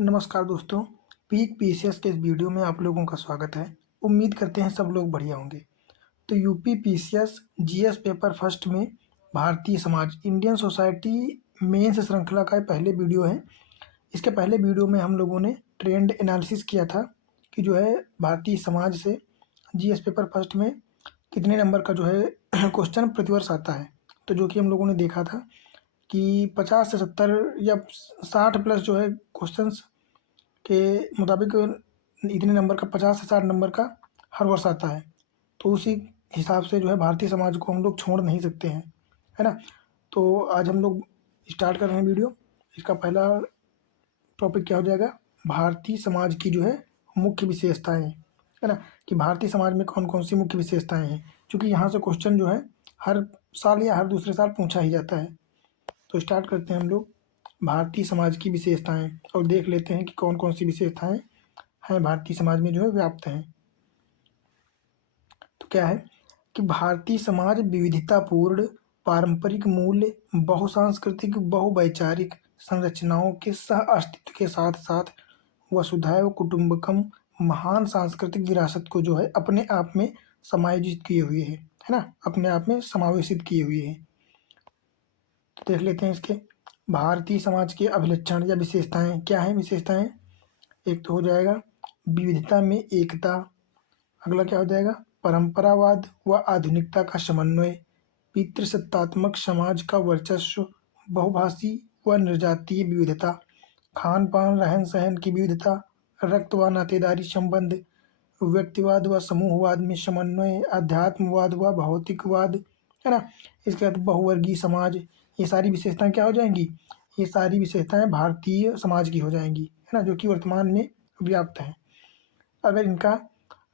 नमस्कार दोस्तों, peak PCS के इस वीडियो में आप लोगों का स्वागत है। उम्मीद करते हैं सब लोग बढ़िया होंगे। तो UP PCS GS paper first में Bharatiya Samaj Indian society mains श्रृंखला का ये पहले वीडियो है। इसके पहले वीडियो में हम लोगों ने ट्रेंड एनालिसिस किया था कि जो है भारतीय समाज से जीएस पेपर फर्स्ट में कितने नंबर का जो है क्वेश्चन प्रतिवर्ष आता है। तो जो कि हम लोगों ने देखा था कि 50 से 70 या 60 प्लस जो है क्वेश्चंस के मुताबिक इतने नंबर का 50 से 60 नंबर का हर वर्ष आता है। तो उसी हिसाब से जो है भारतीय समाज को हम लोग छोड़ नहीं सकते हैं, है ना। तो आज हम लोग स्टार्ट कर रहे हैं वीडियो। इसका पहला टॉपिक क्या हो जाएगा, भारतीय समाज की जो है मुख्य विशेषताएं, है ना, कि भारतीय समाज में कौन कौन सी मुख्य विशेषताएं हैं, क्योंकि यहाँ से क्वेश्चन जो है हर साल या हर दूसरे साल पूछा ही जाता है। तो स्टार्ट करते हैं हम लोग भारतीय समाज की विशेषताएं और देख लेते हैं कि कौन कौन सी विशेषताएं हैं भारतीय समाज में जो है व्याप्त हैं। तो क्या है कि भारतीय समाज विविधतापूर्ण पारंपरिक मूल्य बहुसांस्कृतिक बहुवैचारिक संरचनाओं के सह अस्तित्व के साथ साथ वसुधैव कुटुंबकम महान सांस्कृतिक विरासत को जो है अपने आप में समायोजित किए हुए है ना, अपने आप में समावेशित किए हुए है। तो देख लेते हैं इसके भारतीय समाज के अभिलक्षण या विशेषताएं क्या हैं। विशेषताएं एक तो हो जाएगा विविधता में एकता, अगला क्या हो जाएगा परंपरावाद व आधुनिकता का समन्वय, पितृसत्तात्मक समाज का वर्चस्व, बहुभाषी व निर्जातीय विविधता, खान पान रहन सहन की विविधता, रक्त व नातेदारी संबंध, व्यक्तिवाद व समूहवाद में समन्वय, अध्यात्मवाद व भौतिकवाद, है ना। इसके बाद बहुवर्गीय समाज, ये सारी विशेषताएं क्या हो जाएंगी, ये सारी विशेषताएं भारतीय समाज की हो जाएंगी, है ना, जो कि वर्तमान में व्याप्त हैं। अगर इनका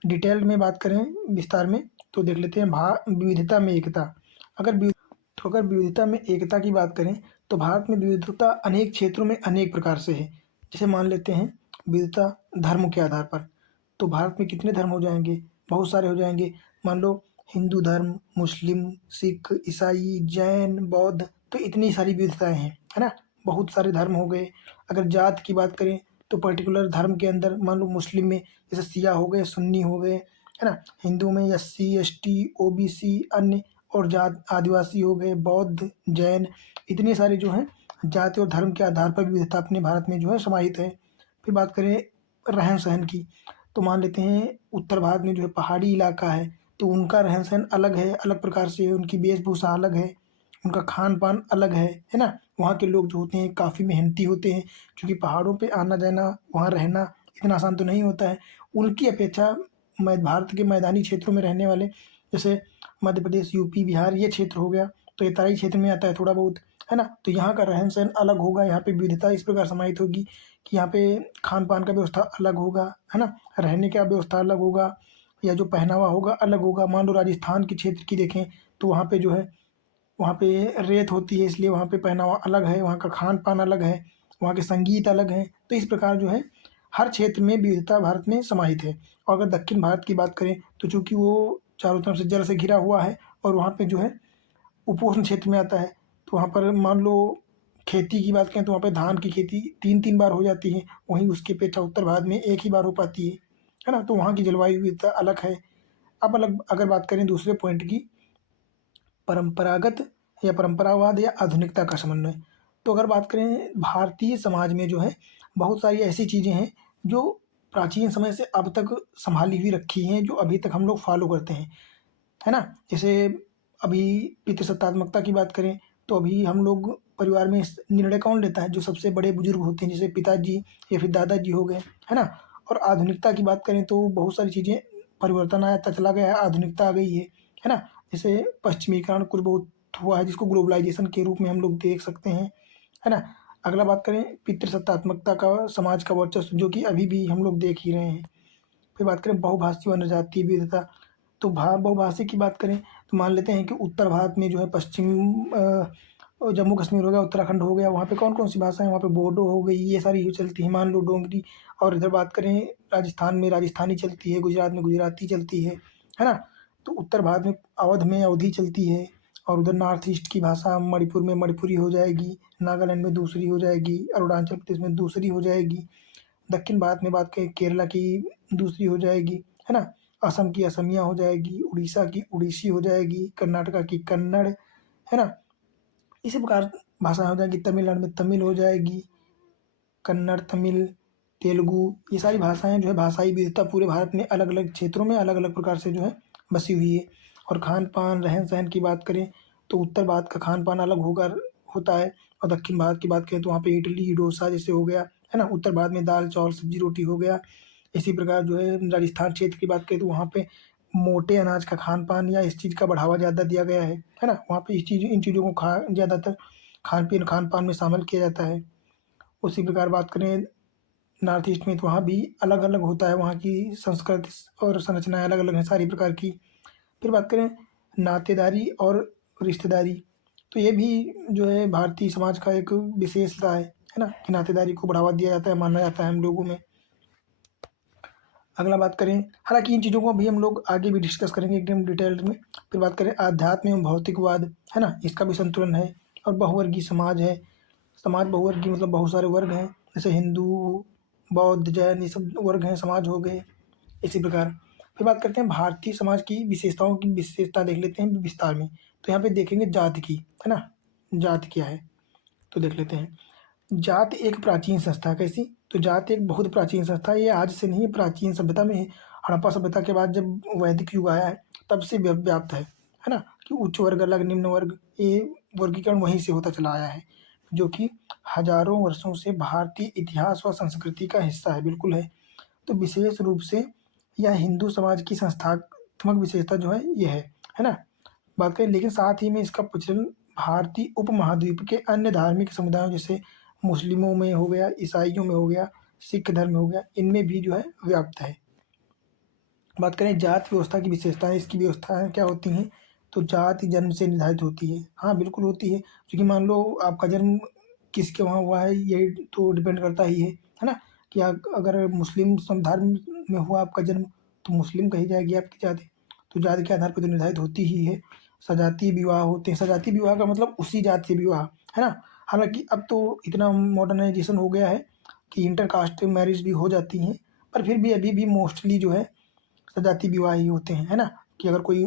डिटेल में बात करें विस्तार में तो देख लेते हैं विविधता में एकता। अगर विविधता में एकता की बात करें तो भारत में विविधता अनेक क्षेत्रों में अनेक प्रकार से है। जैसे मान लेते हैं विविधता धर्म के आधार पर, तो भारत में कितने धर्म हो जाएंगे, बहुत सारे हो जाएंगे। मान लो हिंदू धर्म, मुस्लिम, सिख, ईसाई, जैन, बौद्ध, तो इतनी सारी विविधताएं हैं, है ना, बहुत सारे धर्म हो गए। अगर जात की बात करें तो पर्टिकुलर धर्म के अंदर मान लो मुस्लिम में जैसे सिया हो गए, सुन्नी हो गए, है ना। हिंदू में एससी एसटी ओबीसी अन्य और जात आदिवासी हो गए, बौद्ध, जैन, इतने सारे जो हैं जाति और धर्म के आधार पर विविधता अपने भारत में जो है समाहित है। फिर बात करें रहन सहन की, तो मान लेते हैं उत्तर भारत में जो है पहाड़ी इलाका है, तो उनका रहन सहन अलग है, अलग प्रकार से है, उनकी वेशभूषा अलग है, उनका खान पान अलग है ना। वहाँ के लोग जो होते हैं काफ़ी मेहनती होते हैं, क्योंकि पहाड़ों पे आना जाना वहाँ रहना इतना आसान तो नहीं होता है। उनकी अपेक्षा भारत के मैदानी क्षेत्रों में रहने वाले जैसे मध्य प्रदेश, यूपी, बिहार, ये क्षेत्र हो गया, तो ये तराई क्षेत्र में आता है थोड़ा बहुत, है ना। तो यहाँ का रहन सहन अलग होगा, यहाँ पे विविधता इस प्रकार समाहित होगी कि यहाँ पे खान पान का व्यवस्था अलग होगा, है ना, रहने का व्यवस्था अलग होगा, या जो पहनावा होगा अलग होगा। मान लो राजस्थान के क्षेत्र की देखें तो वहाँ पे जो है वहाँ पे रेत होती है, इसलिए वहाँ पे पहनावा अलग है, वहाँ का खान पान अलग है, वहाँ के संगीत अलग हैं। तो इस प्रकार जो है हर क्षेत्र में विविधता भारत में समाहित है। और अगर दक्षिण भारत की बात करें तो चूँकि वो चारों तरफ से जल से घिरा हुआ है और वहाँ पे जो है उपोष्ण क्षेत्र में आता है, तो वहाँ पर मान लो खेती की बात करें तो वहाँ पे धान की खेती 3-3 बार हो जाती है, वहीं उसकी अपेक्षा उत्तर भारत में एक ही बार हो पाती है ना। तो वहाँ की जलवायु विविधता अलग है। अब अलग अगर बात करें दूसरे पॉइंट की, परंपरागत या परंपरावाद या आधुनिकता का समन्वय, तो अगर बात करें भारतीय समाज में जो है बहुत सारी ऐसी चीज़ें हैं जो प्राचीन समय से अब तक संभाली हुई रखी हैं, जो अभी तक हम लोग फॉलो करते हैं, है ना। जैसे अभी पितृसत्तात्मकता की बात करें तो अभी हम लोग परिवार में निर्णय कौन लेता है, जो सबसे बड़े बुजुर्ग होते हैं, जैसे पिताजी या फिर दादाजी हो गए, है ना। और आधुनिकता की बात करें तो बहुत सारी चीज़ें परिवर्तन आता चला गया है, आधुनिकता आ गई है ना। जैसे पश्चिमीकरण कुछ बहुत हुआ है, जिसको ग्लोबलाइजेशन के रूप में हम लोग देख सकते हैं, है ना। अगला बात करें पितृसत्तात्मकता का समाज का वर्चस्व, जो कि अभी भी हम लोग देख ही रहे हैं। फिर बात करें बहुभाषी व जनजातीय विविधता, तो बहुभाषी की बात करें तो मान लेते हैं कि उत्तर भारत में जो है जम्मू कश्मीर हो गया, उत्तराखंड हो गया, वहाँ पे कौन कौन सी भाषा है, वहाँ पे बोडो हो गई, ये सारी चलती है, मान लो डोगरी। और इधर बात करें राजस्थान में राजस्थानी चलती है, गुजरात में गुजराती चलती है ना। तो उत्तर भारत में अवध में अवधी चलती है, और उधर नॉर्थ ईस्ट की भाषा मणिपुर में मणिपुरी हो जाएगी, नागालैंड में दूसरी हो जाएगी, अरुणाचल प्रदेश में दूसरी हो जाएगी, दक्षिण भारत में बात करें केरला की दूसरी हो जाएगी, है ना? असम की असमिया हो जाएगी, उड़ीसा की उड़ीसी हो जाएगी, कर्नाटका की कन्नड़, है ना? इसी प्रकार भाषाएँ हो जाएँगी, तमिलनाडु में तमिल हो जाएगी, कन्नड़, तमिल, तेलुगु, ये सारी भाषाएँ जो है भाषाई विविधता पूरे भारत में अलग-अलग क्षेत्रों में अलग-अलग प्रकार से जो है बसी हुई है। और खान-पान, रहन-सहन की बात करें तो उत्तर भारत का खान-पान अलग होता है और दक्षिण भारत की बात करें तो वहाँ पे इडली, डोसा जैसे हो गया, है ना? उत्तर भारत में दाल, चावल, सब्जी, रोटी हो गया। इसी प्रकार जो है राजस्थान क्षेत्र की बात करें तो वहाँ पे मोटे अनाज का खान-पान या इस चीज़ का बढ़ावा ज़्यादा दिया गया है ना? वहाँ पे इन चीज़ों को खा ज़्यादातर खान-पान में शामिल किया जाता है। उसी प्रकार बात करें नॉर्थ ईस्ट में तो वहाँ भी अलग-अलग होता है, वहाँ की संस्कृति और संरचनाएँ अलग-अलग हैं सारी प्रकार की। फिर बात करें नातेदारी और रिश्तेदारी, तो ये भी जो है भारतीय समाज का एक विशेषता है ना? कि नातेदारी को बढ़ावा दिया जाता है, माना जाता है हम लोगों में। अगला बात करें, हालाँकि इन चीज़ों को अभी हम लोग आगे भी डिस्कस करेंगे एकदम डिटेल्ड में। फिर बात करें आध्यात्म एवं भौतिकवाद, है ना? इसका भी संतुलन है और बहुवर्गीय समाज है। समाज बहुवर्गीय मतलब बहुत सारे वर्ग हैं, जैसे हिंदू, बौद्ध, जैन ये सब वर्ग हैं, समाज हो गए। इसी प्रकार फिर बात करते हैं भारतीय समाज की विशेषताओं की विशेषता देख लेते हैं विस्तार में। तो यहाँ पे देखेंगे जाति की, है ना? जाति क्या है? तो देख लेते हैं। जाति एक प्राचीन संस्था है, कैसी? तो जाति एक बहुत प्राचीन संस्था है, ये आज से नहीं है, प्राचीन सभ्यता में हड़प्पा सभ्यता के बाद जब वैदिक युग आया है, तब से व्याप्त है ना? कि उच्च वर्ग अलग, निम्न वर्ग, ये वर्गीकरण वहीं से होता चला आया है, जो कि हज़ारों वर्षों से भारतीय इतिहास व संस्कृति का हिस्सा है, बिल्कुल है। तो विशेष रूप से यह हिंदू समाज की संस्थात्मक विशेषता जो है ये है ना? बात करें लेकिन साथ ही में इसका प्रचलन भारतीय उपमहाद्वीप के अन्य धार्मिक समुदायों जैसे मुस्लिमों में हो गया, ईसाइयों में हो गया, सिख धर्म हो गया, इनमें भी जो है व्याप्त है। बात करें जाति व्यवस्था की विशेषताएँ, इसकी व्यवस्थाएँ क्या होती हैं? तो जाति जन्म से निर्धारित होती है। हाँ, बिल्कुल होती है, क्योंकि मान लो आपका जन्म किसके वहाँ हुआ है, ये तो डिपेंड करता ही है ना? कि अगर मुस्लिम धर्म में हुआ आपका जन्म, तो मुस्लिम कही जाएगी आपकी जाति। तो जाति के आधार पर तो निर्धारित होती ही है। सजातीय विवाह होते हैं, सजातीय विवाह का मतलब उसी जाति से विवाह, है ना? हालाँकि अब तो इतना मॉडर्नाइज़ेशन हो गया है कि इंटरकास्ट मैरिज भी हो जाती हैं, पर फिर भी अभी भी मोस्टली जो है सजातीय विवाह ही होते हैं, है ना? कि अगर कोई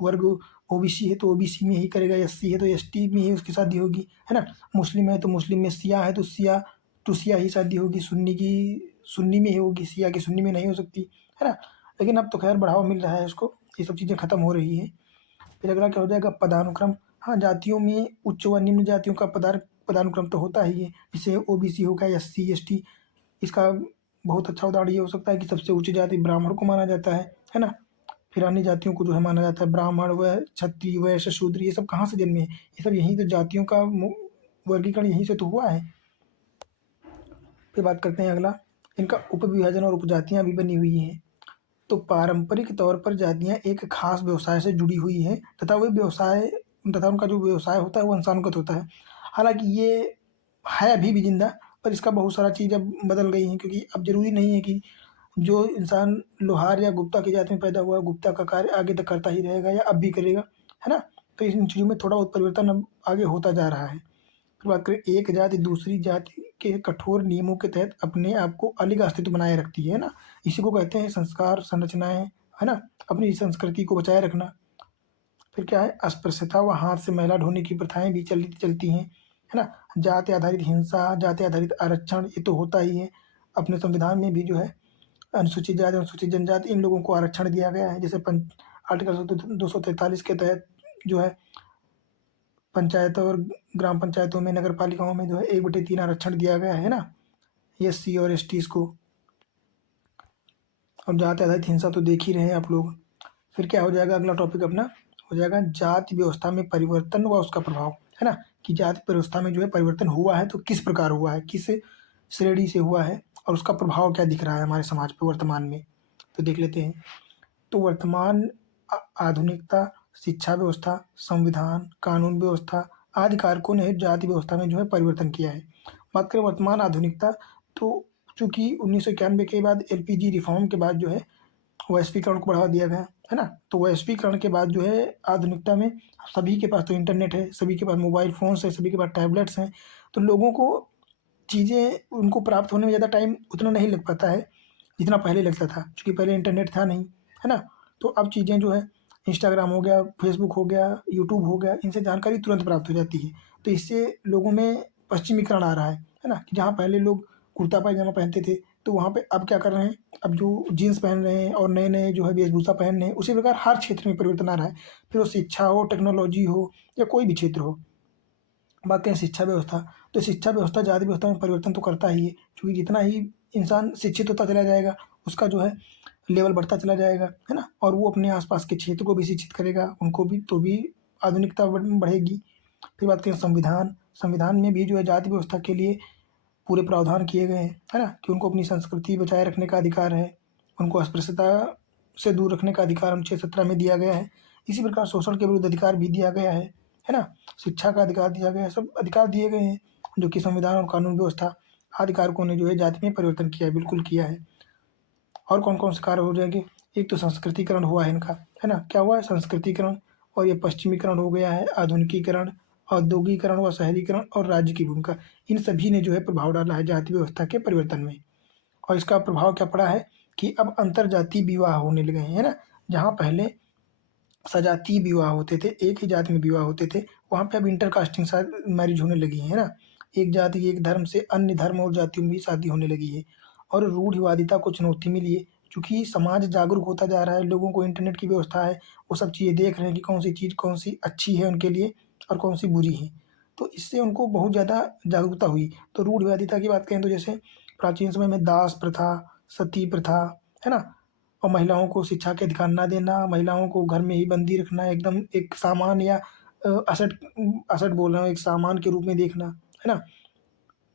वर्ग ओबीसी है तो ओबीसी में ही करेगा, एससी है तो एसटी में ही उसकी शादी होगी, है ना? मुस्लिम है तो मुस्लिम में, शिया है तो शिया टू शिया ही शादी होगी, सुन्नी की सुन्नी में ही होगी, शिया की सुन्नी में नहीं हो सकती, है ना? लेकिन अब तो खैर बढ़ावा मिल रहा है इसको, ये सब चीज़ें खत्म हो रही हैं। फिर अगला क्या हो जाएगा पदानुक्रम। हाँ, जातियों में उच्च व निम्न जातियों का पदानुक्रम तो होता ही है, जैसे ओबीसी हो गया, एससी, एसटी, इसका बहुत अच्छा उदाहरण ये हो सकता है कि सबसे उच्च जाति ब्राह्मण को माना जाता है ना? फिर अन्य जातियों को जो है माना जाता है ब्राह्मण व क्षत्रिय, वैश्य, शूद्र, ये सब कहाँ से जन्मे हैं? ये सब यहीं तो जातियों का वर्गीकरण यहीं से तो हुआ है। फिर बात करते हैं अगला, इनका उपविभाजन और उपजातियाँ भी बनी हुई हैं। तो पारंपरिक तौर पर जातियाँ एक खास व्यवसाय से जुड़ी हुई हैं तथा उनका जो व्यवसाय होता है वो वंशानुगत होता है। हालाँकि ये है अभी भी ज़िंदा, पर इसका बहुत सारा चीज़ अब बदल गई हैं, क्योंकि अब ज़रूरी नहीं है कि जो इंसान लोहार या गुप्ता की जाति में पैदा हुआ है, गुप्ता का कार्य आगे तक करता ही रहेगा या अब भी करेगा, है ना? तो इन चीज़ों में थोड़ा बहुत परिवर्तन अब आगे होता जा रहा है। फिर बात करें एक जाति दूसरी जाति के कठोर नियमों के तहत अपने आप को अलग अस्तित्व बनाए रखती है ना? इसी को कहते हैं संस्कार, संरचनाएँ, है ना? अपनी संस्कृति को बचाए रखना। फिर क्या है अस्पृश्यता व हाथ से मैला ढोने की प्रथाएँ भी चलती हैं, है ना? जाति आधारित हिंसा, जाति आधारित आरक्षण ये तो होता ही है। अपने संविधान में भी जो है अनुसूचित जाति, अनुसूचित जनजाति इन लोगों को आरक्षण दिया गया है। जैसे आर्टिकल 243 के तहत जो है पंचायतों और ग्राम पंचायतों में, नगर पालिकाओं में जो है 1/3 आरक्षण दिया गया है ना? एससी और एसटीज़ को। अब जाति आधारित हिंसा तो देख ही रहे हैं आप लोग। फिर क्या हो जाएगा अगला टॉपिक अपना, हो जाएगा जाति व्यवस्था में परिवर्तन व उसका प्रभाव, है ना? कि जाति व्यवस्था में जो है परिवर्तन हुआ है तो किस प्रकार हुआ है, किस श्रेणी से हुआ है और उसका प्रभाव क्या दिख रहा है हमारे समाज पे वर्तमान में। तो देख लेते हैं। तो वर्तमान आधुनिकता, शिक्षा व्यवस्था, संविधान, कानून व्यवस्था आदि कारकों ने जाति व्यवस्था में जो है परिवर्तन किया है। बात करें वर्तमान आधुनिकता, तो चूँकि 1991 के बाद एलपीजी रिफॉर्म के बाद जो है वैश्वीकरण को बढ़ावा दिया गया, है ना? तो वैश्वीकरण के बाद जो है आधुनिकता में सभी के पास तो इंटरनेट है, सभी के पास मोबाइल फ़ोन्स है, सभी के पास टैबलेट्स हैं, तो लोगों को चीज़ें उनको प्राप्त होने में ज़्यादा टाइम उतना नहीं लग पाता है जितना पहले लगता था, क्योंकि पहले इंटरनेट था नहीं, है ना? तो अब चीज़ें जो है इंस्टाग्राम हो गया, फेसबुक हो गया, यूट्यूब हो गया, इनसे जानकारी तुरंत प्राप्त हो जाती है। तो इससे लोगों में पश्चिमीकरण आ रहा है ना? कि जहाँ पहले लोग कुर्ता पायजामा पहनते थे, तो वहाँ पे अब क्या कर रहे हैं, अब जो जीन्स पहन रहे हैं और नए-नए जो है वेशभूषा पहन रहे हैं, उसी प्रकार हर क्षेत्र में परिवर्तन आ रहा है। फिर वो शिक्षा हो, टेक्नोलॉजी हो या कोई भी क्षेत्र हो। बात करें शिक्षा व्यवस्था, तो शिक्षा व्यवस्था जाति व्यवस्था में परिवर्तन तो करता ही है, क्योंकि जितना ही इंसान शिक्षित होता चला जाएगा, उसका जो है लेवल बढ़ता चला जाएगा, है ना? और वो अपने आस-पास के क्षेत्र को भी शिक्षित करेगा, उनको भी तो भी आधुनिकता बढ़ेगी। फिर बात करें संविधान, संविधान में भी जो है जाति व्यवस्था के लिए पूरे प्रावधान किए गए हैं, है ना? कि उनको अपनी संस्कृति बचाए रखने का अधिकार है, उनको अस्पृश्यता से दूर रखने का अधिकार अनुच्छेद 17 में दिया गया है। इसी प्रकार शोषण के विरुद्ध अधिकार भी दिया गया है ना? शिक्षा का अधिकार दिया गया है, सब अधिकार दिए गए हैं, जो कि संविधान और कानून व्यवस्था आदि कारकों ने जो है जाति में परिवर्तन किया है, बिल्कुल किया है। और कौन-कौन से कार्य हो जाएँगे? एक तो संस्कृतिकरण हुआ है इनका, है ना? क्या हुआ है? संस्कृतिकरण। और ये पश्चिमीकरण हो गया है, आधुनिकीकरण, औद्योगीकरण व शहरीकरण और राज्य की भूमिका। इन सभी ने जो है प्रभाव डाला है जाति व्यवस्था के परिवर्तन में। और इसका प्रभाव क्या पड़ा है कि अब अंतरजातीय विवाह होने लगे हैं, है ना? जहाँ पहले सजातीय विवाह होते थे, एक ही जाति में विवाह होते थे, वहाँ पे अब इंटरकास्टिंग मैरिज होने लगी है ना? एक जाति, एक धर्म से अन्य धर्म और जातियों में भी शादी होने लगी है। और रूढ़िवादिता को चुनौती मिली है, चूँकि समाज जागरूक होता जा रहा है, लोगों को इंटरनेट की व्यवस्था है, वो सब चीज़ें देख रहे हैं कि कौन-सी चीज़ कौन-सी अच्छी है उनके लिए और कौन-सी बुरी है। तो इससे उनको बहुत ज़्यादा जागरूकता हुई। तो रूढ़िवादिता की बात करें तो जैसे प्राचीन समय में दास प्रथा, सती प्रथा, है ना? और महिलाओं को शिक्षा के अधिकार ना देना, महिलाओं को घर में ही बंदी रखना, एकदम एक सामान या असट असट बोल रहा हूँ, एक सामान के रूप में देखना, है ना?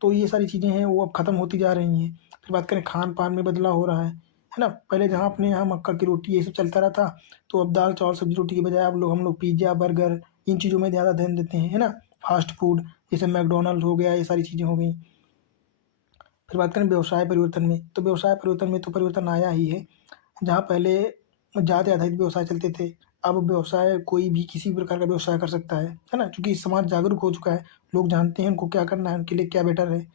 तो ये सारी चीज़ें हैं, वो अब खत्म होती जा रही हैं। फिर बात करें खान-पान में बदलाव हो रहा है ना? पहले जहाँ अपने यहाँ मक्का की रोटी ये सब चलता रहा था, तो अब दाल, चावल, सब्ज़ी, रोटी की बजाय अब हम लोग पिज़्ज़ा, बर्गर इन चीज़ों में ज़्यादा ध्यान देते हैं, है ना? फ़ास्ट फूड जैसे मैकडॉनल्ड हो गया, ये सारी चीज़ें हो गई। फिर बात करें व्यवसाय परिवर्तन में, तो व्यवसाय परिवर्तन में तो परिवर्तन आया ही है। जहाँ पहले जाति आधारित व्यवसाय चलते थे, अब व्यवसाय कोई भी किसी भी प्रकार का व्यवसाय कर सकता है ना? चूँकि समाज जागरूक हो चुका है, लोग जानते हैं उनको क्या करना है, उनके लिए क्या बेटर है।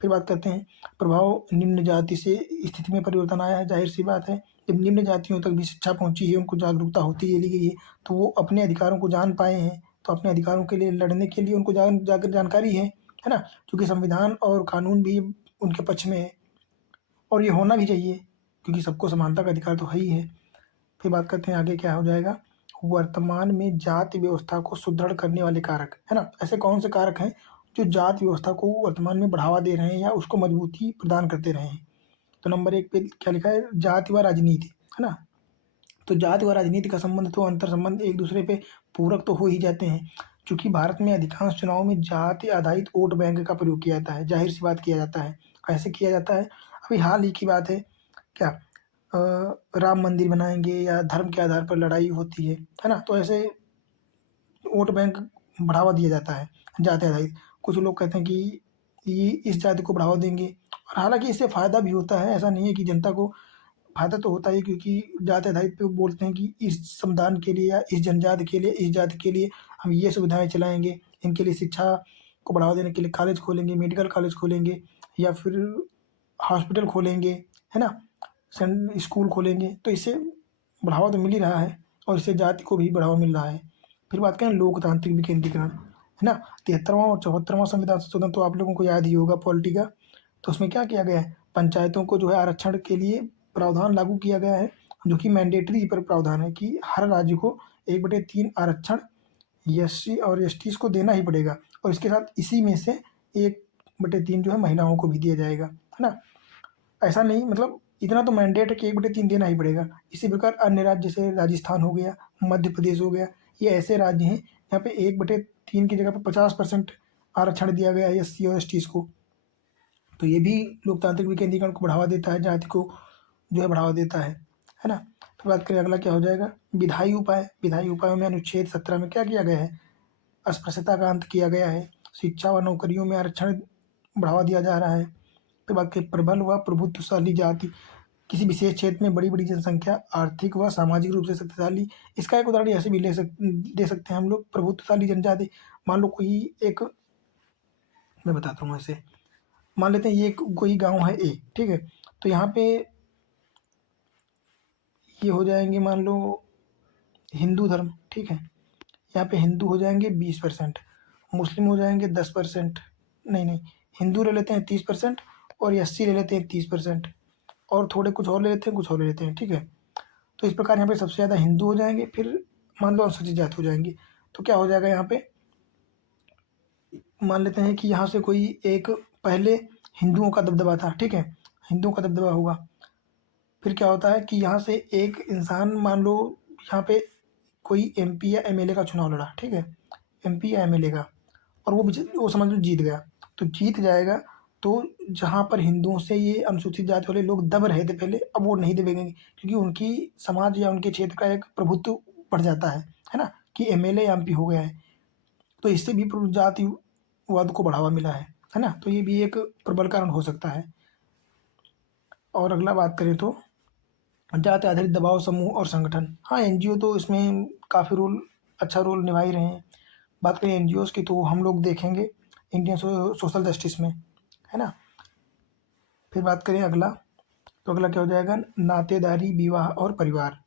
फिर बात करते हैं प्रभाव निम्न जाति से स्थिति में परिवर्तन आया है, ज़ाहिर-सी बात है। जब निम्न जातियों तक भी शिक्षा पहुँची है, उनको जागरूकता होती चली गई है, तो वो अपने अधिकारों को जान पाए हैं, तो अपने अधिकारों के लिए लड़ने के लिए उनको जानकारी है ना? चूँकि संविधान और कानून भी उनके पक्ष में है और ये होना भी चाहिए, क्योंकि सबको समानता का अधिकार तो है ही है। फिर बात करते हैं आगे क्या हो जाएगा, वर्तमान में जाति व्यवस्था को सुदृढ़ करने वाले कारक, है ना? ऐसे कौन से कारक हैं जो जाति व्यवस्था को वर्तमान में बढ़ावा दे रहे हैं या उसको मजबूती प्रदान करते रहे हैं? तो नंबर 1 पे क्या लिखा है, जाति व राजनीति, है ना? तो जाति व राजनीति का संबंध तो अंतर संबंध एक दूसरे पे पूरक तो हो ही जाते हैं। चूँकि भारत में अधिकांश चुनाव में जाति आधारित वोट बैंक का प्रयोग किया जाता है, ज़ाहिर-सी बात किया जाता है। कैसे किया जाता है? अभी हाल ही की बात है, क्या राम मंदिर बनाएँगे या धर्म के आधार पर लड़ाई होती है ना? तो ऐसे वोट बैंक बढ़ावा दिया जाता है, जाति आधारित। कुछ लोग कहते हैं कि ये इस जाति को बढ़ावा देंगे और हालाँकि इससे फ़ायदा भी होता है, ऐसा नहीं है कि जनता को फ़ायदा तो होता ही है, क्योंकि जाति आधारित पे वो बोलते हैं कि इस समुदाय के लिए या इस जनजाति के लिए, इस जाति के लिए हम ये सुविधाएँ चलाएँगे, इनके लिए शिक्षा को बढ़ावा देने के लिए कॉलेज खोलेंगे, मेडिकल कॉलेज खोलेंगे या फिर हॉस्पिटल खोलेंगे, है ना? स्कूल खोलेंगे, तो इससे बढ़ावा तो मिल ही रहा है और इससे जाति को भी बढ़ावा मिल रहा है। फिर बात करें लोकतांत्रिक विकेंद्रीकरण, है ना? 73वां और 74वां संविधान संशोधन तो आप लोगों को याद ही होगा पॉलिटी का, तो उसमें क्या किया गया है? पंचायतों को जो है आरक्षण के लिए प्रावधान लागू किया गया है, जो कि मैंडेटरी पर प्रावधान है कि हर राज्य को 1/3 आरक्षण एससी और एसटीज़ को देना ही पड़ेगा और इसके साथ इसी में से 1/3 जो है महिलाओं को भी दिया जाएगा, है ना? ऐसा नहीं, मतलब इतना तो मैंडेट है कि 1/3 देना ही पड़ेगा। इसी प्रकार अन्य राज्य जैसे राजस्थान हो गया, मध्य प्रदेश हो गया, ये ऐसे राज्य हैं जहाँ पे 1/3 की जगह पे 50% आरक्षण दिया गया है एससी और एसटीज़ को। तो ये भी लोकतांत्रिक विकेंद्रीकरण को बढ़ावा देता है, जाति को जो है बढ़ावा देता है ना? फिर बात करें अगला क्या हो जाएगा, विधायी उपाय। विधायी उपायों में अनुच्छेद 17 में क्या किया गया है? अस्पृश्यता का अंत किया गया है, शिक्षा व नौकरियों में आरक्षण बढ़ावा दिया जा रहा है। फिर बात करें प्रबल व प्रभुत्वशाली जाति, किसी विशेष क्षेत्र में बड़ी-बड़ी जनसंख्या, आर्थिक व सामाजिक रूप से शक्तिशाली। इसका एक उदाहरण ऐसे भी दे सकते हैं हम लोग, प्रभुत्वशाली जनजाति। मान लो कोई एक, मैं बताता हूँ ऐसे, मान लेते हैं ये कोई गांव है ए, ठीक है। तो यहाँ पे ये हो जाएंगे मान लो हिंदू धर्म, ठीक है। यहाँ पे हिंदू हो जाएंगे 20%, मुस्लिम हो जाएंगे 10%, नहीं नहीं, हिंदू ले लेते हैं 30% और एससी ले लेते हैं 30%, और थोड़े कुछ और ले लेते हैं, कुछ और ले लेते हैं, ठीक है। तो इस प्रकार यहाँ पे सबसे ज़्यादा हिंदू हो जाएंगे, फिर मान लो अनुसूचित जाति हो जाएंगी। तो क्या हो जाएगा यहाँ पे, मान लेते हैं कि यहाँ से कोई एक, पहले हिंदुओं का दबदबा था, ठीक है, हिंदुओं का दबदबा होगा। फिर क्या होता है कि यहाँ से एक इंसान, मान लो यहाँ पे कोई एमपी या एमएलए का चुनाव लड़ा, ठीक है, एमपी या एमएलए का, और वो समझ लो जीत गया। तो जीत जाएगा, तो जहाँ पर हिंदुओं से ये अनुसूचित जाति वाले लोग दब रहे थे पहले, अब वो नहीं दबेंगे, क्योंकि उनकी समाज या उनके क्षेत्र का एक प्रभुत्व बढ़ जाता है ना, कि एमएलए या एमपी हो गया है। तो इससे भी जातिवाद को बढ़ावा मिला है ना। तो ये भी एक प्रबल कारण हो सकता है। और अगला बात करें तो जाति आधारित दबाव समूह और संगठन, हाँ एनजीओ तो इसमें काफ़ी अच्छा रोल निभा ही रहे हैं। बात करें एनजीओ की तो हम लोग देखेंगे इंडियन सोशल जस्टिस में, है ना। फिर बात करें अगला, तो अगला क्या हो जाएगा, नातेदारी, विवाह और परिवार।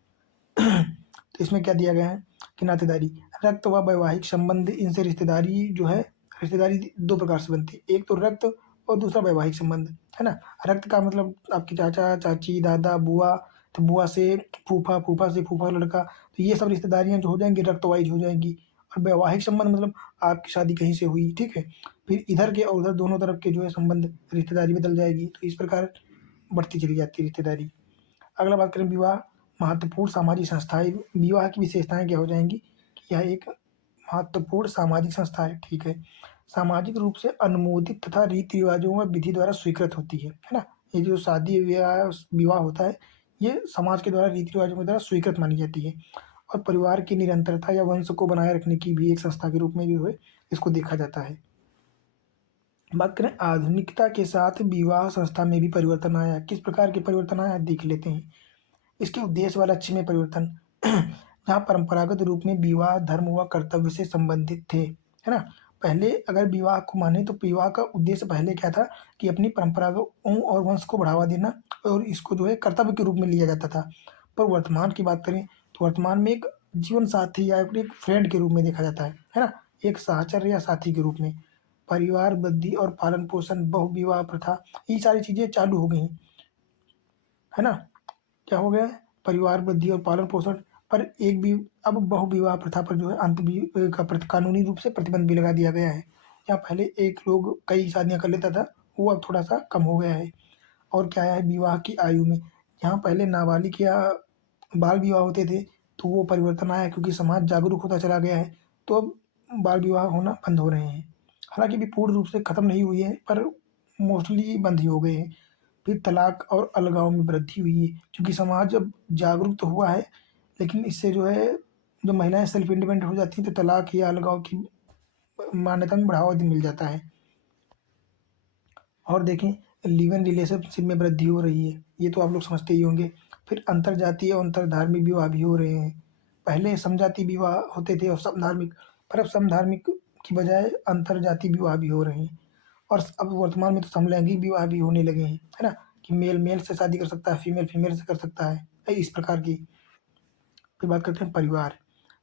तो इसमें क्या दिया गया है कि नातेदारी, रक्त व वैवाहिक संबंध, इनसे रिश्तेदारी जो है, रिश्तेदारी दो प्रकार से बनती है, एक तो रक्त और दूसरा वैवाहिक संबंध, है ना। रक्त का मतलब आपके चाचा चाची, दादा, बुआ, तो बुआ से फूफा, फूफा से फूफा लड़का, तो ये सब रिश्तेदारियां जो हो जाएंगी रक्त वाइज हो जाएंगी। और वैवाहिक संबंध मतलब आपकी शादी कहीं से हुई, ठीक है, फिर इधर के और उधर दोनों तरफ के जो है संबंध, रिश्तेदारी बदल जाएगी। तो इस प्रकार बढ़ती चली जाती है रिश्तेदारी। अगला बात करें विवाह, महत्वपूर्ण सामाजिक संस्थाएं, विवाह की विशेषताएं क्या हो जाएंगी कि यह एक महत्वपूर्ण सामाजिक संस्था है, ठीक है, सामाजिक रूप से अनुमोदित तथा रीति रिवाजों व विधि द्वारा स्वीकृत होती है ना। ये जो शादी विवाह विवाह होता है, ये समाज के द्वारा रीति रिवाजों के द्वारा स्वीकृत मानी जाती है। और परिवार की निरंतरता या वंश को बनाए रखने की भी एक संस्था के रूप में जो है इसको देखा जाता है। बात करें आधुनिकता के साथ विवाह संस्था में भी परिवर्तन आया, किस प्रकार के परिवर्तन आया देख लेते हैं। इसके उद्देश्य व लक्ष्य में परिवर्तन, जहाँ परंपरागत रूप में विवाह धर्म व कर्तव्य से संबंधित थे, है ना। पहले अगर विवाह को माने तो विवाह का उद्देश्य पहले क्या था कि अपनी परंपराओं और वंश को बढ़ावा देना, और इसको जो है कर्तव्य के रूप में लिया जाता था। पर वर्तमान की बात करें तो वर्तमान में एक जीवन साथी या एक फ्रेंड के रूप में देखा जाता है ना, एक सहचर्य या साथी के रूप में। परिवार वृद्धि और पालन पोषण, बहुविवाह प्रथा, ये सारी चीजें चालू हो गई, है ना। क्या हो गया है, परिवार वृद्धि और पालन पोषण पर एक भी, अब बहुविवाह प्रथा पर जो है अंत भी का कानूनी रूप से प्रतिबंध भी लगा दिया गया है। यहाँ पहले एक लोग कई शादियां कर लेता था, वो अब थोड़ा सा कम हो गया है। और क्या है, विवाह की आयु में, यहाँ पहले नाबालिग या बाल विवाह होते थे, तो वो परिवर्तन आया क्योंकि समाज जागरूक होता चला गया है। तो अब बाल विवाह होना बंद हो रहे हैं, हालांकि भी पूर्ण रूप से खत्म नहीं हुई है, पर मोस्टली बंद ही हो गए हैं। फिर तलाक और अलगाव में वृद्धि हुई है, क्योंकि समाज अब जागरूक तो हुआ है, लेकिन इससे जो है, जो महिलाएं सेल्फ इंडिपेंडेंट हो जाती हैं तो तलाक या अलगाव की मान्यता में बढ़ावा मिल जाता है। और देखें, लिव इन रिलेशनशिप में वृद्धि हो रही है, ये तो आप लोग समझते ही होंगे। फिर अंतर जातीय और अंतर धार्मिक विवाह भी हो रहे हैं। पहले समजाति विवाह होते थे और समधार्मिक, पर अब समधार्मिक की बजाय अंतर जाति विवाह भी हो रहे हैं। और अब वर्तमान में तो समलैंगिक विवाह भी होने लगे हैं, है ना, कि मेल मेल से शादी कर सकता है, फीमेल फीमेल से कर सकता है, इस प्रकार की। फिर बात करते हैं परिवार,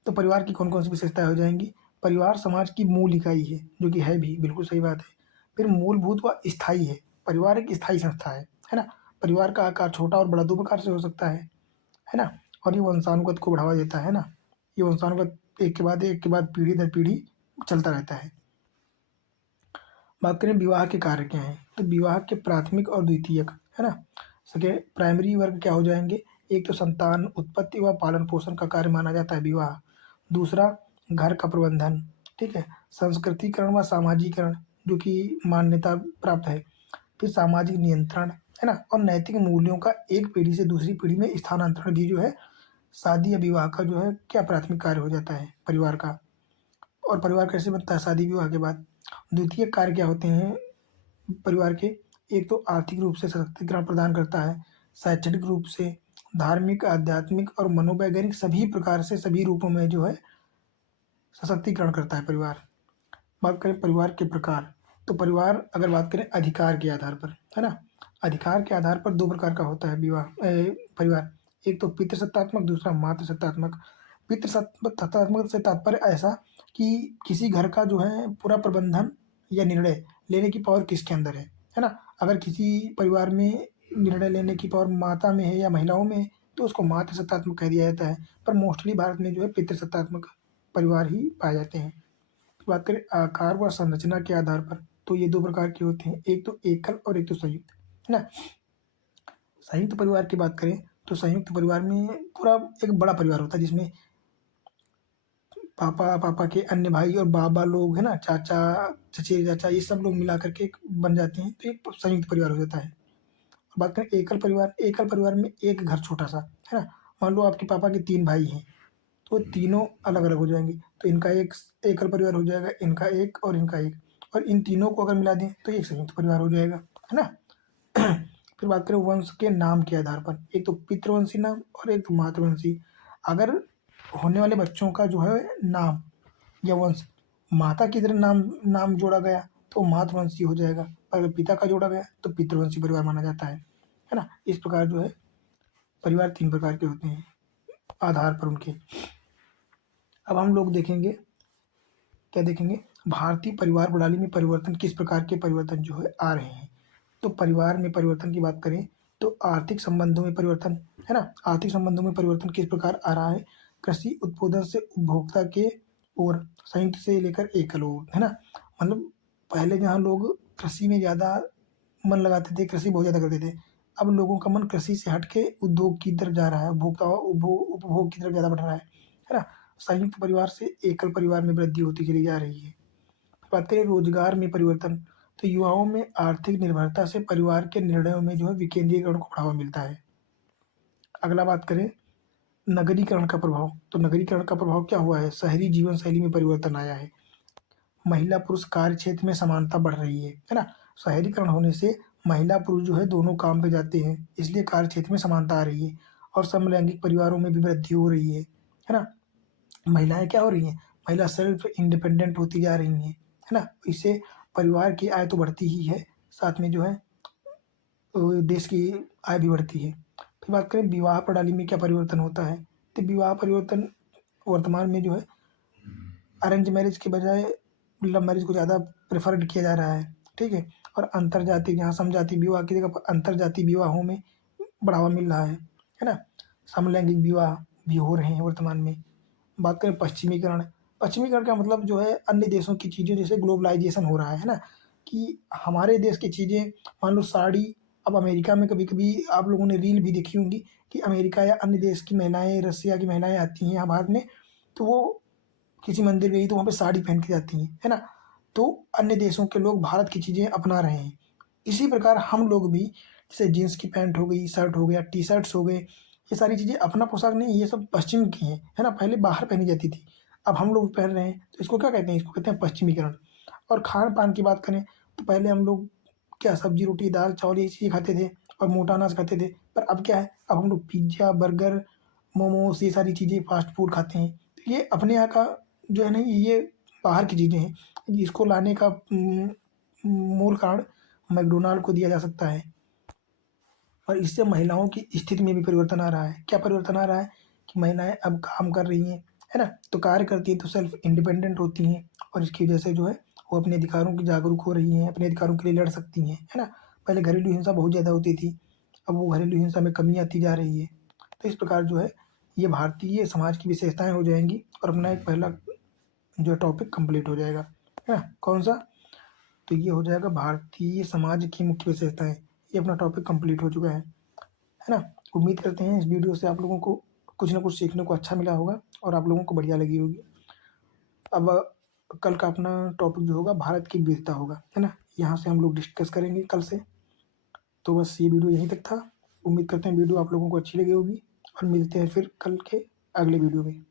तो परिवार की कौन कौन सी विशेषताएं हो जाएंगी। परिवार समाज की मूल इकाई है, जो कि है भी बिल्कुल सही बात है। फिर मूलभूत व स्थायी है, परिवार एक स्थायी संस्था है ना। परिवार का आकार छोटा और बड़ा दो प्रकार से हो सकता है ना। और ये वंशानुगत को बढ़ावा देता है ना, ये वंशानुगत एक के बाद पीढ़ी दर पीढ़ी चलता रहता है। बात करें विवाह के कार्य क्या हैं, तो विवाह के प्राथमिक और द्वितीयक, है ना। सके प्राइमरी वर्ग क्या हो जाएंगे, एक तो संतान उत्पत्ति व पालन पोषण का कार्य माना जाता है विवाह। दूसरा घर का प्रबंधन, ठीक है, संस्कृतिकरण व सामाजिकरण, जो कि मान्यता प्राप्त है। फिर सामाजिक नियंत्रण, है ना, और नैतिक मूल्यों का एक पीढ़ी से दूसरी पीढ़ी में स्थानांतरण भी जो है शादी या विवाह का जो है क्या प्राथमिक कार्य हो जाता है परिवार का। और परिवार कैसे बनता है शादी विवाह के बाद। द्वितीय कार्य क्या होते हैं परिवार के, एक तो आर्थिक रूप से सशक्तिकरण प्रदान करता है, शैक्षणिक रूप से, धार्मिक, आध्यात्मिक और मनोवैज्ञानिक सभी प्रकार से, सभी रूपों में जो है सशक्तिकरण करता है परिवार। बात करें परिवार के प्रकार, तो परिवार अगर बात करें अधिकार के आधार पर, है ना? अधिकार के आधार पर 2 प्रकार का होता है परिवार। एक तो पितृसत्तात्मक, दूसरा मातृसत्तात्मक। पितृसत्तात्मक से तात्पर्य ऐसा कि किसी घर का जो है पूरा प्रबंधन या निर्णय लेने की पावर किसके अंदर है ना? अगर किसी परिवार में निर्णय लेने की पावर माता में है या महिलाओं में है, तो उसको मातृसत्तात्मक कह दिया जाता है। पर मोस्टली भारत में जो है पितृसत्तात्मक परिवार ही पाए जाते हैं। बात करें आकार व संरचना के आधार पर, तो ये 2 प्रकार के होते हैं, एक तो एकल और एक तो संयुक्त, है ना? संयुक्त परिवार की बात करें, तो संयुक्त परिवार में पूरा एक बड़ा परिवार होता है जिसमें पापा के अन्य भाई और बाबा लोग, है ना? चाचा, चचेरे चाचा ये सब लोग मिला कर के एक बन जाते हैं, तो एक संयुक्त परिवार हो जाता है। बात करें एकल परिवार में एक घर छोटा-सा, है ना? मान लो आपके पापा के 3 भाई हैं, तो तीनों अलग-अलग हो जाएँगे, तो इनका एक एकल परिवार हो जाएगा, इनका एक और इनका एक, और इन तीनों को अगर मिला दें तो एक संयुक्त परिवार हो जाएगा, है ना? फिर बात करें वंश के नाम के आधार पर, एक तो पितृवंशी नाम और एक तो मातृवंशी। अगर होने वाले बच्चों का जो है नाम या वंश माता की तरह नाम नाम जोड़ा गया तो मातृवंशी हो जाएगा, और अगर पिता का जोड़ा गया तो पितृवंशी परिवार माना जाता है ना? इस प्रकार जो है परिवार 3 प्रकार के होते हैं आधार पर उनके। अब हम लोग देखेंगे, क्या देखेंगे? भारतीय परिवार प्रणाली में परिवर्तन, किस प्रकार के परिवर्तन जो है आ रहे हैं। तो परिवार में परिवर्तन की बात करें तो आर्थिक संबंधों में परिवर्तन, है ना? आर्थिक संबंधों में परिवर्तन किस प्रकार आ रहा है? कृषि उत्पादन से उपभोक्ता के ओर, संयुक्त से लेकर एकल ओर, है ना? मतलब पहले जहाँ लोग कृषि में ज़्यादा मन लगाते थे, कृषि बहुत ज़्यादा करते थे। अब लोगों का मन कृषि से हट के उद्योग की तरफ जा रहा है, उपभोग की तरफ ज़्यादा बढ़ रहा है ना? संयुक्त परिवार से एकल परिवार में वृद्धि होती चली जा रही है। बात करें रोजगार में परिवर्तन, तो युवाओं में आर्थिक निर्भरता से परिवार के निर्णयों में जो है विकेंद्रीकरण को बढ़ावा मिलता है। अगला बात करें नगरीकरण का प्रभाव, तो नगरीकरण का प्रभाव क्या हुआ है? शहरी जीवन शैली में परिवर्तन आया है। महिला पुरुष कार्य क्षेत्र में समानता बढ़ रही है ना? शहरीकरण होने से महिला पुरुष जो है दोनों काम पे जाते हैं, इसलिए कार्य क्षेत्र में समानता आ रही है, और समलैंगिक परिवारों में भी वृद्धि हो रही है ना? महिलाएँ क्या हो रही हैं? महिला सेल्फ इंडिपेंडेंट होती जा रही हैं, है ना? इससे परिवार की आय तो बढ़ती ही है, साथ में जो है देश की आय भी बढ़ती है। फिर बात करें विवाह प्रणाली में क्या परिवर्तन होता है? तो विवाह परिवर्तन वर्तमान में जो है अरेंज मैरिज के बजाय लव मैरिज को ज़्यादा प्रेफ़र्ड किया जा रहा है, ठीक है? और अंतरजातीय, जहाँ समजातीय विवाह की जगह पर अंतरजातीय विवाहों में बढ़ावा मिल रहा है ना? समलैंगिक विवाह भी हो रहे हैं वर्तमान में। बात करें पश्चिमीकरण, पश्चिमीकरण का मतलब जो है अन्य देशों की चीज़ें, जैसे ग्लोबलाइज़ेशन हो रहा है ना? कि हमारे देश की चीज़ें, मान लो साड़ी, अब अमेरिका में कभी-कभी आप लोगों ने रील भी देखी होंगी कि अमेरिका या अन्य देश की महिलाएँ, रसिया की महिलाएँ आती हैं यहाँ भारत में, तो वो किसी मंदिर गई तो वहाँ पे साड़ी पहन के जाती हैं, है ना? तो अन्य देशों के लोग भारत की चीज़ें अपना रहे हैं। इसी प्रकार हम लोग भी, जैसे जीन्स की पैंट हो गई, शर्ट हो गया, टी-शर्ट्स हो गए, ये सारी चीज़ें अपना पोशाक नहीं, ये सब पश्चिम की हैं, है ना? पहले बाहर पहनी जाती थी, अब हम लोग पहन रहे हैं, तो इसको क्या कहते हैं? इसको कहते हैं पश्चिमीकरण। और खान-पान की बात करें, तो पहले हम लोग क्या सब्ज़ी, रोटी, दाल, चावल ये चीज़ें खाते थे और मोटा अनाज खाते थे, पर अब क्या है? अब हम लोग पिज़्ज़ा, बर्गर, मोमोज़ ये सारी चीज़ें फ़ास्ट फूड खाते हैं। तो ये अपने यहाँ का जो है ना, ये बाहर की चीज़ें हैं। इसको लाने का मूल कारण मैकडॉनल्ड को दिया जा सकता है, और इससे महिलाओं की स्थिति में भी परिवर्तन आ रहा है। क्या परिवर्तन आ रहा है? कि महिलाएँ अब काम कर रही हैं, है ना? तो कार्य करती हैं तो सेल्फ इंडिपेंडेंट होती हैं, और इसकी वजह से जो है वो अपने अधिकारों की जागरूक हो रही हैं, अपने अधिकारों के लिए लड़ सकती हैं, है ना? पहले घरेलू हिंसा बहुत ज़्यादा होती थी, अब वो घरेलू हिंसा में कमी आती जा रही है। तो इस प्रकार जो है ये भारतीय समाज की विशेषताएँ हो जाएँगी, और अपना एक पहला जो टॉपिक कंप्लीट हो जाएगा, है ना? कौन-सा? तो ये हो जाएगा भारतीय समाज की मुख्य विशेषताएँ। ये अपना टॉपिक कंप्लीट हो चुका है ना? उम्मीद करते हैं इस वीडियो से आप लोगों को कुछ न कुछ सीखने को अच्छा मिला होगा और आप लोगों को बढ़िया लगी होगी। अब कल का अपना टॉपिक जो होगा भारत की विविधता होगा, है ना? यहाँ से हम लोग डिस्कस करेंगे कल से। तो बस ये वीडियो यहीं तक था। उम्मीद करते हैं वीडियो आप लोगों को अच्छी लगी होगी, और मिलते हैं फिर कल के अगले वीडियो में।